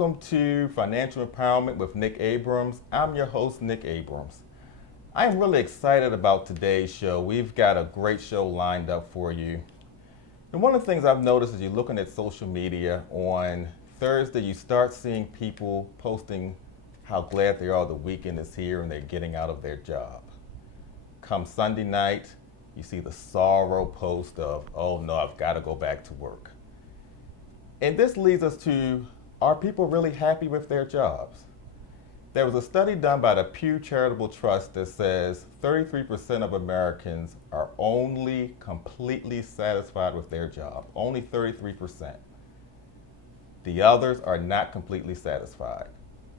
Welcome to Financial Empowerment with Nick Abrams. I'm your host, Nick Abrams. I am really excited about today's show. We've got a great show lined up for you. And one of the things I've noticed is you're looking at social media. On Thursday, you start seeing people posting how glad they are the weekend is here and they're getting out of their job. Come Sunday night, you see the sorrow post of, oh no, I've got to go back to work. And this leads us to, are people really happy with their jobs? There was a study done by the Pew Charitable Trust that says 33% of Americans are only completely satisfied with their job, only 33%. The others are not completely satisfied.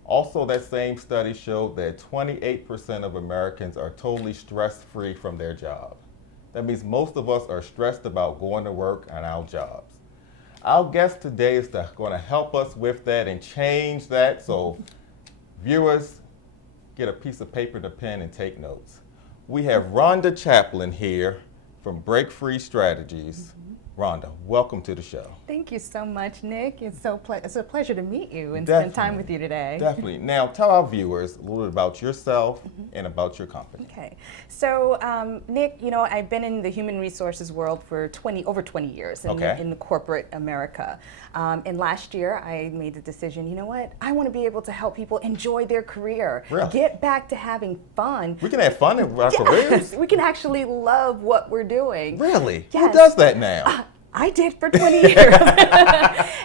Also, that same study showed that 28% of Americans are totally stress-free from their job. That means most of us are stressed about going to work and our jobs. Our guest today is going to help us with that and change that. So viewers, get a piece of paper and a pen and take notes. We have Rhonda Chaplin here from Break Free Strategies. Rhonda, welcome to the show. Thank you so much, Nick. It's a pleasure to meet you and Definitely. spend time with you today. Definitely. Now, tell our viewers a little bit about yourself and about your company. Okay. So, Nick, I've been in the human resources world for over 20 years in the corporate America. And last year, I made the decision, you know what? I want to be able to help people enjoy their career. Really? Get back to having fun. We can have fun in our careers? We can actually love what we're doing. Really? Yes. Who does that now? I did for 20 years.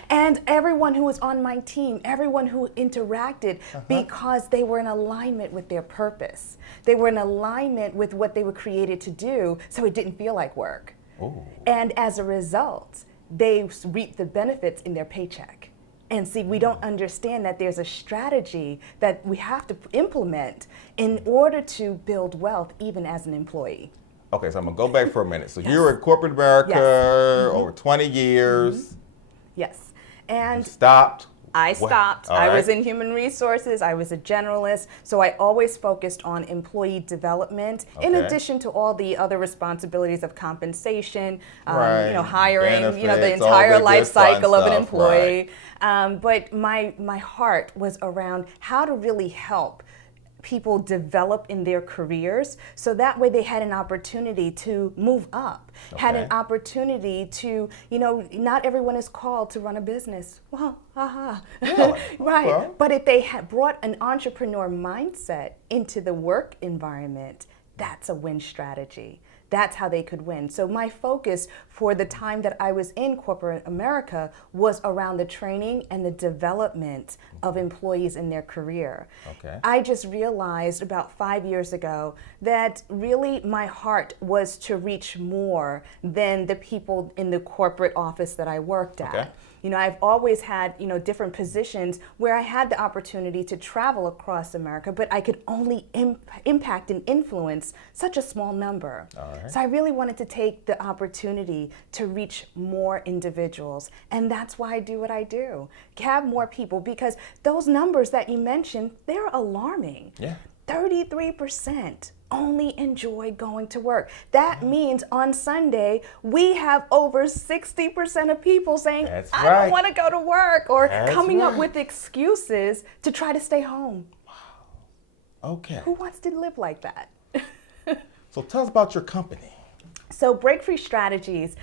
And everyone who was on my team, everyone who interacted, because they were in alignment with their purpose. They were in alignment with what they were created to do, so it didn't feel like work. Ooh. And as a result, they reaped the benefits in their paycheck. And see, we don't understand that there's a strategy that we have to implement in order to build wealth, even as an employee. Okay, so I'm gonna go back for a minute. So you were in corporate America over 20 years. Yes. And you stopped. I stopped. All I right. was in human resources. I was a generalist. So I always focused on employee development, in addition to all the other responsibilities of compensation, hiring, Benefits, the all entire the life good fun cycle of an stuff, employee. But my heart was around how to really help people develop in their careers, so that way they had an opportunity to move up, had an opportunity to, not everyone is called to run a business. Well, Really? right. Okay. But if they had brought an entrepreneur mindset into the work environment, that's a win strategy. That's how they could win. So my focus for the time that I was in corporate America was around the training and the development of employees in their career. Okay. I just realized about 5 years ago that really my heart was to reach more than the people in the corporate office that I worked at. Okay. I've always had, different positions where I had the opportunity to travel across America, but I could only impact and influence such a small number. All right. So I really wanted to take the opportunity to reach more individuals. And that's why I do what I do. Have more people, because those numbers that you mentioned, they're alarming. Yeah. 33% only enjoy going to work. That means on Sunday, we have over 60% of people saying, I don't want to go to work, or coming up with excuses to try to stay home. Wow. Okay. Who wants to live like that? So tell us about your company. So Break Free Strategies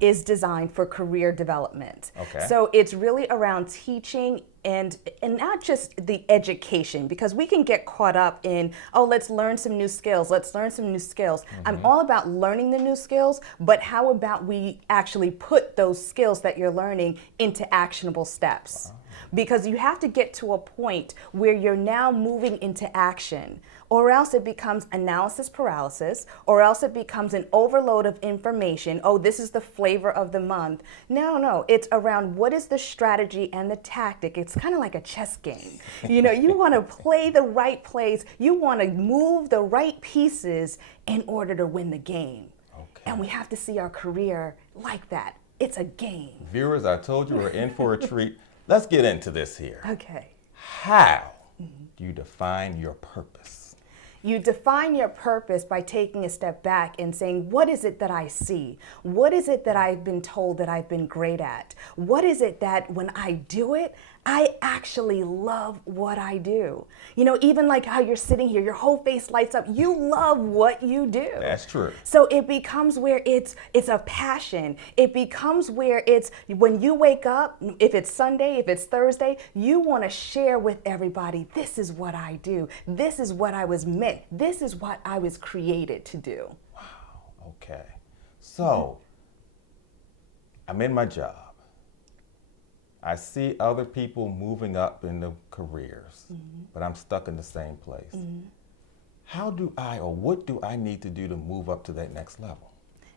is designed for career development. Okay. So it's really around teaching and not just the education, because we can get caught up in, let's learn some new skills. I'm all about learning the new skills, but how about we actually put those skills that you're learning into actionable steps? Because you have to get to a point where you're now moving into action, or else it becomes analysis paralysis, or else it becomes an overload of information. Oh, this is the flavor of the month. No, it's around what is the strategy and the tactic. It's kind of like a chess game. You want to play the right plays. You want to move the right pieces in order to win the game. Okay. And we have to see our career like that. It's a game. Viewers, I told you we're in for a treat. Let's get into this here. Okay. How do you define your purpose? You define your purpose by taking a step back and saying, what is it that I see? What is it that I've been told that I've been great at? What is it that when I do it, I actually love what I do. Even like how you're sitting here, your whole face lights up. You love what you do. That's true. So it becomes where it's a passion. It becomes where it's when you wake up, if it's Sunday, if it's Thursday, you want to share with everybody, this is what I do. This is what I was meant. This is what I was created to do. Wow. Okay. So I'm in my job. I see other people moving up in the careers, but I'm stuck in the same place. How do I, or what do I need to do to move up to that next level?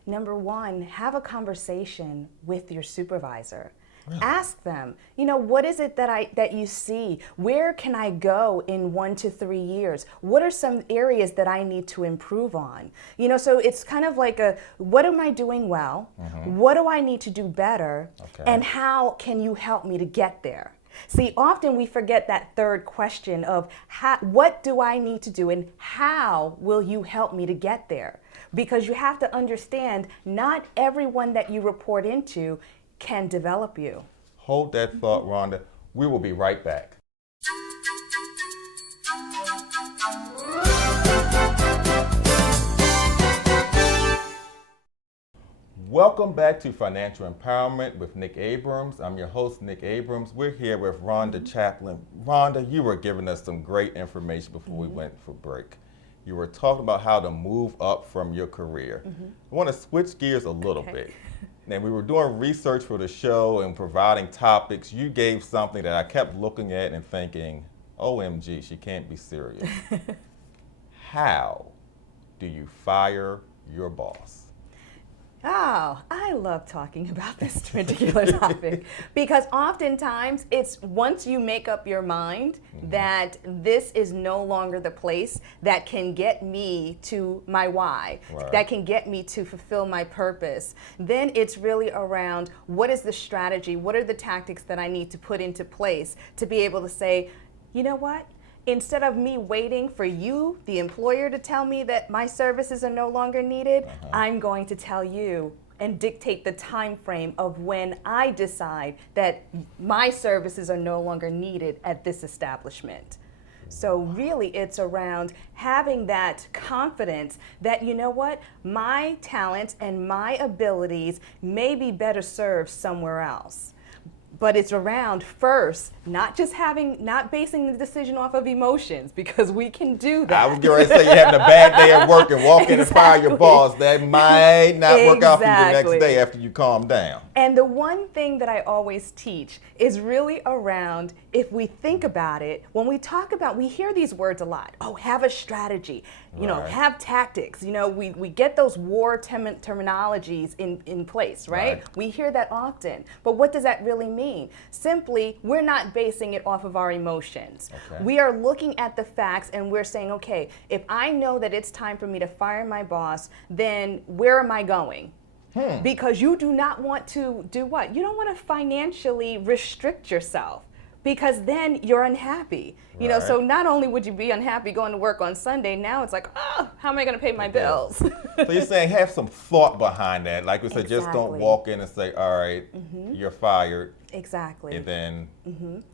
Number one, have a conversation with your supervisor. Really? Ask them, what is it that you see? Where can I go in 1 to 3 years? What are some areas that I need to improve on? So it's kind of like what am I doing well? What do I need to do better? Okay. And how can you help me to get there? See, often we forget that third question of what do I need to do and how will you help me to get there? Because you have to understand not everyone that you report into can develop you. Hold that thought, Rhonda. We will be right back. Welcome back to Financial Empowerment with Nick Abrams. I'm your host, Nick Abrams. We're here with Rhonda Chaplin. Rhonda, you were giving us some great information before we went for break. You were talking about how to move up from your career. I want to switch gears a little bit. And we were doing research for the show and providing topics. You gave something that I kept looking at and thinking, OMG, she can't be serious. How do you fire your boss? Oh, I love talking about this particular topic because oftentimes it's once you make up your mind that this is no longer the place that can get me to my why, that can get me to fulfill my purpose, then it's really around what is the strategy, what are the tactics that I need to put into place to be able to say, you know what? Instead of me waiting for you, the employer, to tell me that my services are no longer needed, I'm going to tell you and dictate the time frame of when I decide that my services are no longer needed at this establishment. So really it's around having that confidence that, you know what, my talents and my abilities may be better served somewhere else. But it's around first, not basing the decision off of emotions, because we can do that. I was going to say you're having a bad day at work and walk in and fire your boss. That might not work out for you the next day after you calm down. And the one thing that I always teach is really around, if we think about it, when we talk about, we hear these words a lot. Oh, have a strategy, have tactics. We get those war terminologies in place, right? We hear that often. But what does that really mean? Simply, we're not basing it off of our emotions. We are looking at the facts and we're saying, okay, if I know that it's time for me to fire my boss, then where am I going? Because you do not want to do what? You don't want to financially restrict yourself, because then you're unhappy. So not only would you be unhappy going to work on Sunday, now it's like, oh, how am I going to pay my bills? So you're saying have some thought behind that. Like we said, just don't walk in and say, all right, you're fired. Exactly. And then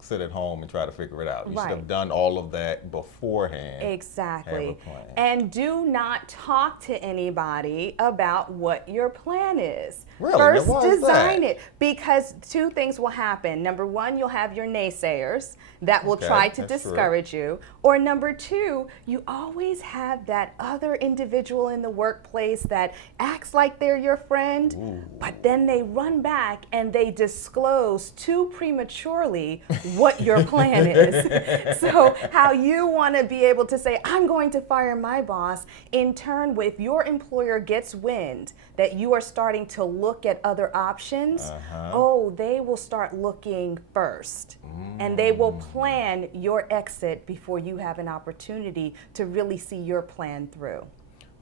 sit at home and try to figure it out. You should have done all of that beforehand. Exactly. Have a plan. And do not talk to anybody about what your plan is. Really? First, Why is design that? it, because two things will happen. Number one, you'll have your naysayers that will try to discourage you. Or number two, you always have that other individual in the workplace that acts like they're your friend, but then they run back and they disclose too prematurely what your plan is. So how you want to be able to say, I'm going to fire my boss, in turn, if your employer gets wind that you are starting to look at other options, they will start looking first. And they will plan your exit before you have an opportunity to really see your plan through.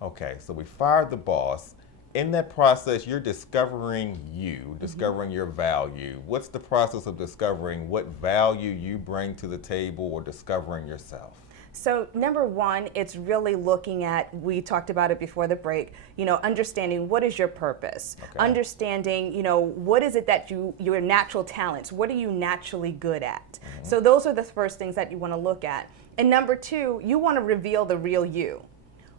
Okay, so we fired the boss. In that process, you're discovering you, discovering your value. What's the process of discovering what value you bring to the table or discovering yourself? So number one, it's really looking at, we talked about it before the break, understanding what is your purpose, understanding, what is it that your natural talents, what are you naturally good at? So those are the first things that you want to look at. And number two, you want to reveal the real you.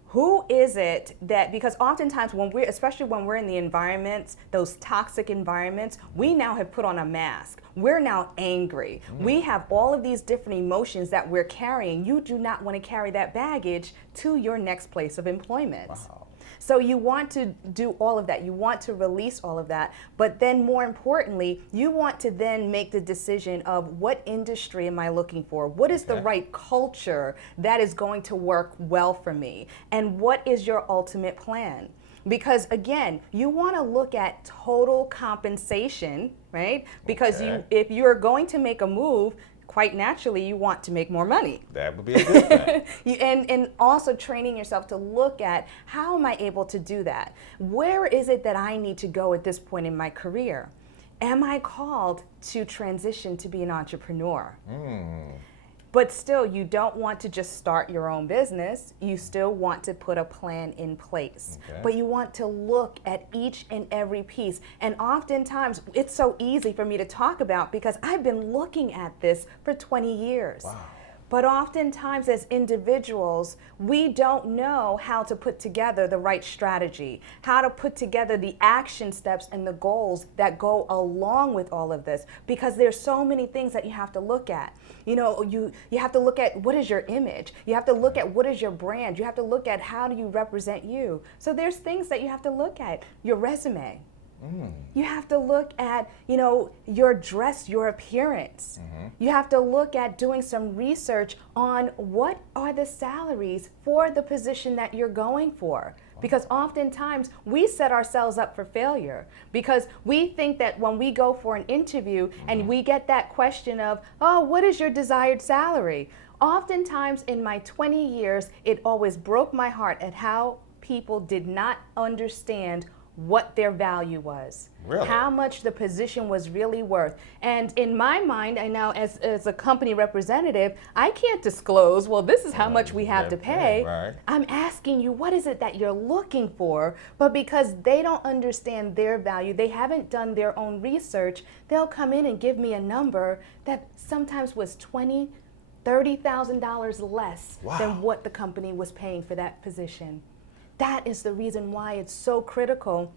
Who is it that, because oftentimes especially when we're in the environments, those toxic environments, we now have put on a mask. We're now angry. We have all of these different emotions that we're carrying. You do not want to carry that baggage to your next place of employment. Wow. So you want to do all of that. You want to release all of that. But then more importantly, you want to then make the decision of what industry am I looking for? What is the right culture that is going to work well for me? And what is your ultimate plan? Because again, you want to look at total compensation, right? Because if you're going to make a move, quite naturally, you want to make more money. That would be a good thing. and also training yourself to look at, how am I able to do that? Where is it that I need to go at this point in my career? Am I called to transition to be an entrepreneur? But still, you don't want to just start your own business. You still want to put a plan in place. But you want to look at each and every piece. And oftentimes, it's so easy for me to talk about because I've been looking at this for 20 years. Wow. But oftentimes as individuals, we don't know how to put together the right strategy, how to put together the action steps and the goals that go along with all of this, because there's so many things that you have to look at. You have to look at, what is your image? You have to look at, what is your brand? You have to look at, how do you represent you? So there's things that you have to look at. Your resume. You have to look at, your dress, your appearance. You have to look at doing some research on what are the salaries for the position that you're going for. Because oftentimes we set ourselves up for failure because we think that when we go for an interview and we get that question of, oh, what is your desired salary? Oftentimes in my 20 years, it always broke my heart at how people did not understand what their value was, how much the position was really worth. And in my mind, I now, as a company representative, I can't disclose, well, this is how much we have to pay. I'm asking you, what is it that you're looking for? But because they don't understand their value, they haven't done their own research, they'll come in and give me a number that sometimes was $20,000, $30,000 less than what the company was paying for that position. That is the reason why it's so critical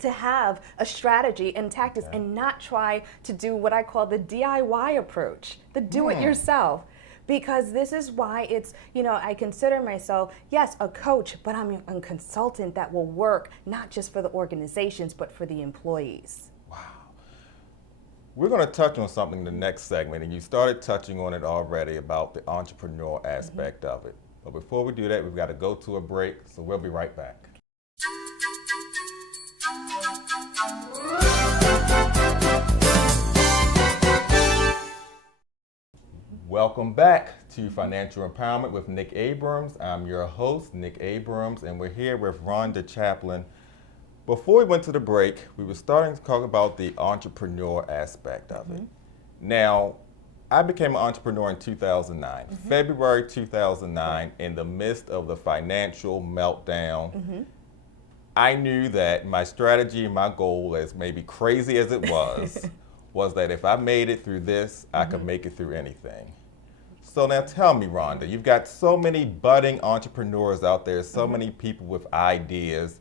to have a strategy and tactics and not try to do what I call the DIY approach, the do-it-yourself. Because this is why it's, I consider myself, yes, a coach, but I'm a consultant that will work not just for the organizations, but for the employees. Wow. We're going to touch on something in the next segment, and you started touching on it already about the entrepreneur aspect of it. But before we do that, we've got to go to a break, so we'll be right back. Welcome back to Financial Empowerment with Nick Abrams. I'm your host, Nick Abrams, and we're here with Rhonda Chaplin. Before we went to the break, we were starting to talk about the entrepreneur aspect of it. Now, I became an entrepreneur in 2009, February 2009, in the midst of the financial meltdown. I knew that my strategy and my goal, as maybe crazy as it was that if I made it through this, I could make it through anything. So now tell me, Rhonda, you've got so many budding entrepreneurs out there, so many people with ideas,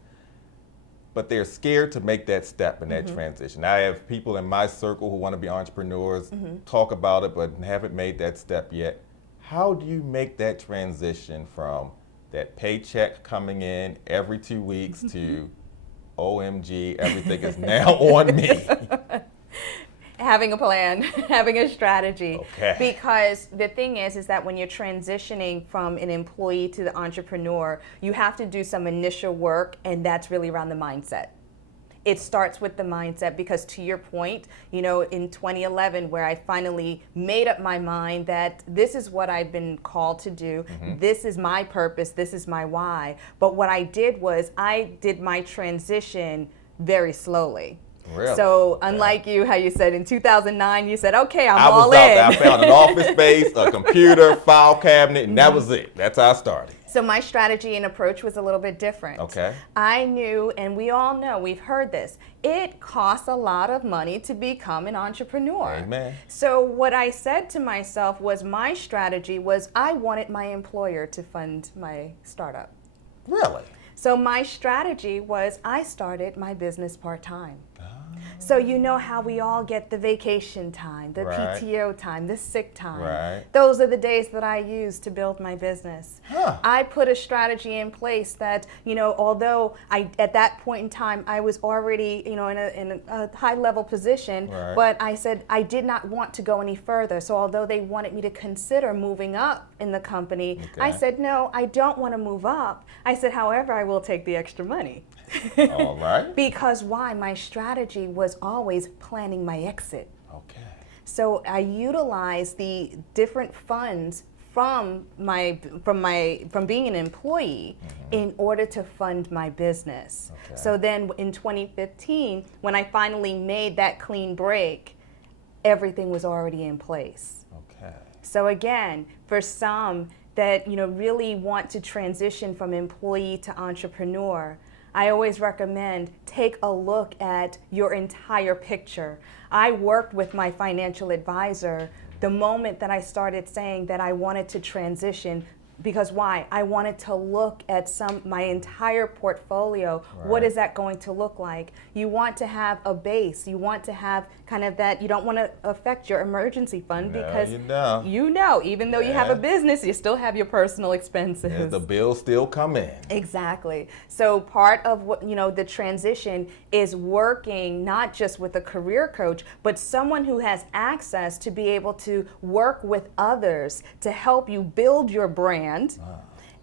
but they're scared to make that step in that transition. I have people in my circle who want to be entrepreneurs, talk about it, but haven't made that step yet. How do you make that transition from that paycheck coming in every 2 weeks to OMG, everything is now on me? Having a plan, having a strategy. Okay. Because the thing is that when you're transitioning from an employee to the entrepreneur, you have to do some initial work, and that's really around the mindset. It starts with the mindset because, to your point, in 2011, where I finally made up my mind that this is what I've been called to do, this is my purpose, this is my why. But what I did was I did my transition very slowly. Really? So unlike you, how you said in 2009, you said, okay, I'm I all was out in. there. I found an office space, a computer, file cabinet, and that was it. That's how I started. So my strategy and approach was a little bit different. Okay. I knew, and we all know, we've heard this, it costs a lot of money to become an entrepreneur. Amen. So what I said to myself was my strategy was I wanted my employer to fund my startup. Really? So my strategy was I started my business part-time. So you know how we all get the vacation time, the Right. PTO time, the sick time. Right. Those are the days that I use to build my business. Huh. I put a strategy in place that, although at that point in time I was already, in a high level position, Right. but I said I did not want to go any further. So although they wanted me to consider moving up in the company, I Okay. said, no, I don't want to move up. I said, however, I will take the extra money. All right. Because why? My strategy was always planning my exit. Okay. So I utilized the different funds from being an employee in order to fund my business. Okay. So then in 2015, when I finally made that clean break, everything was already in place. Okay. So again, for some that really want to transition from employee to entrepreneur, I always recommend take a look at your entire picture. I worked with my financial advisor the moment that I started saying that I wanted to transition. Because why? I wanted to look at my entire portfolio. Right. What is that going to look like? You want to have a base. You want to have kind of that. You don't want to affect your emergency fund No, because you don't. even though you have a Yeah. business, you still have your personal expenses. Yeah, the bills still come in. Exactly. So part of what the transition is working not just with a career coach, but someone who has access to be able to work with others to help you build your brand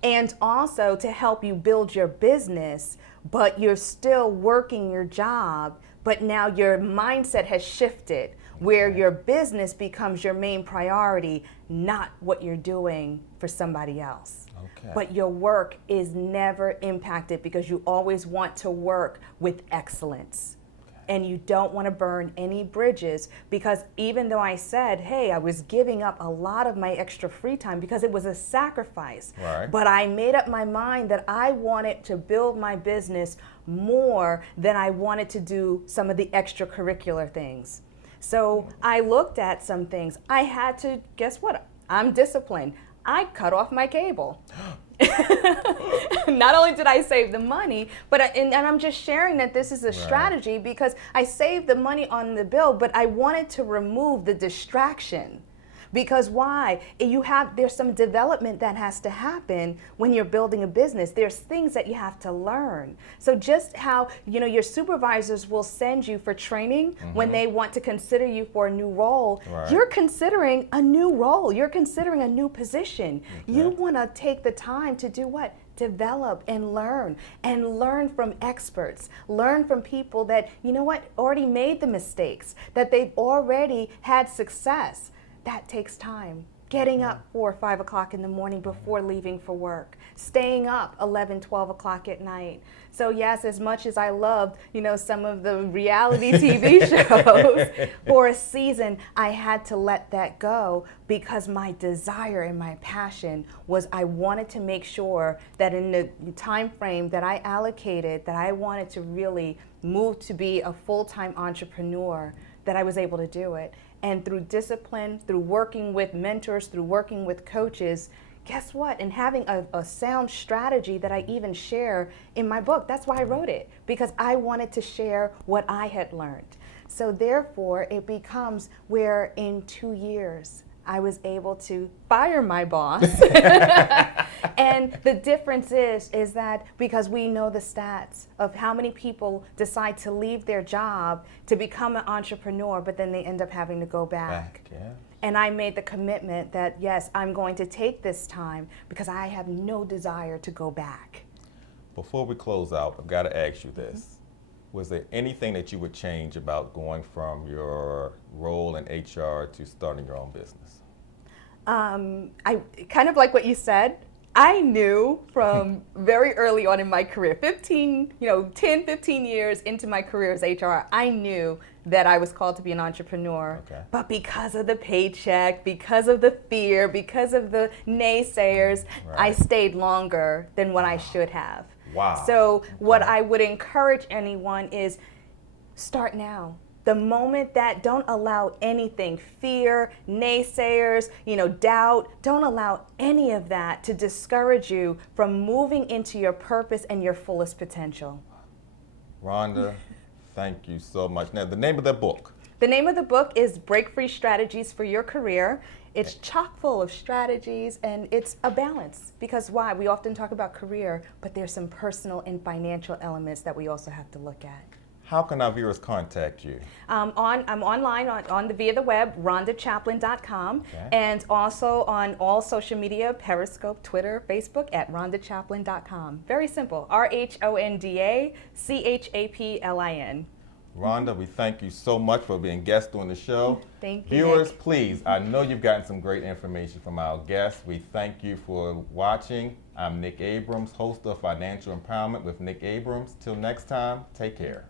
and also to help you build your business, but you're still working your job, but now your mindset has shifted where your business becomes your main priority, not what you're doing for somebody else. Okay. But your work is never impacted because you always want to work with excellence. And you don't want to burn any bridges because even though I said, hey, I was giving up a lot of my extra free time because it was a sacrifice. Right. But I made up my mind that I wanted to build my business more than I wanted to do some of the extracurricular things. So I looked at some things. I had to, guess what? I'm disciplined. I cut off my cable. Not only did I save the money, but and I'm just sharing that this is a strategy because I saved the money on the bill, but I wanted to remove the distraction. Because why? There's some development that has to happen when you're building a business. There's things that you have to learn. So just how, your supervisors will send you for training when they want to consider you for a new role. Right. You're considering a new role. You're considering a new position. Okay. You want to take the time to do what? Develop and learn from experts, learn from people that, already made the mistakes, that they've already had success. That takes time. Getting up 4 or 5 o'clock in the morning before leaving for work, staying up 11, 12 o'clock at night. So yes, as much as I loved, some of the reality TV shows, for a season, I had to let that go because my desire and my passion was I wanted to make sure that in the time frame that I allocated, that I wanted to really move to be a full-time entrepreneur, that I was able to do it. And through discipline, through working with mentors, through working with coaches, guess what? And having a sound strategy that I even share in my book. That's why I wrote it, because I wanted to share what I had learned. So therefore, it becomes where in 2 years, I was able to fire my boss. And the difference is that because we know the stats of how many people decide to leave their job to become an entrepreneur, but then they end up having to go back. Yeah. And I made the commitment that, yes, I'm going to take this time because I have no desire to go back. Before we close out, I've got to ask you this. Was there anything that you would change about going from your role in HR to starting your own business? I kind of like what you said. I knew from very early on in my career, 10, 15 years into my career as HR, I knew that I was called to be an entrepreneur. Okay. But because of the paycheck, because of the fear, because of the naysayers, I Right. stayed longer than what I should have. Wow. So what Okay. I would encourage anyone is start now. The moment that don't allow anything, fear, naysayers, doubt, don't allow any of that to discourage you from moving into your purpose and your fullest potential. Rhonda, thank you so much. Now, the name of the book. The name of the book is Break Free Strategies for Your Career. It's chock full of strategies, and it's a balance. Because why? We often talk about career, but there's some personal and financial elements that we also have to look at. How can our viewers contact you? I'm online via the web, rhondachaplin.com, Okay. and also on all social media, Periscope, Twitter, Facebook, at rhondachaplin.com. Very simple, RHONDACHAPLIN. Rhonda, we thank you so much for being guest on the show. Thank you, Viewers, Nick. please, I know you've gotten some great information from our guests. We thank you for watching. I'm Nick Abrams, host of Financial Empowerment with Nick Abrams. Till next time, take care.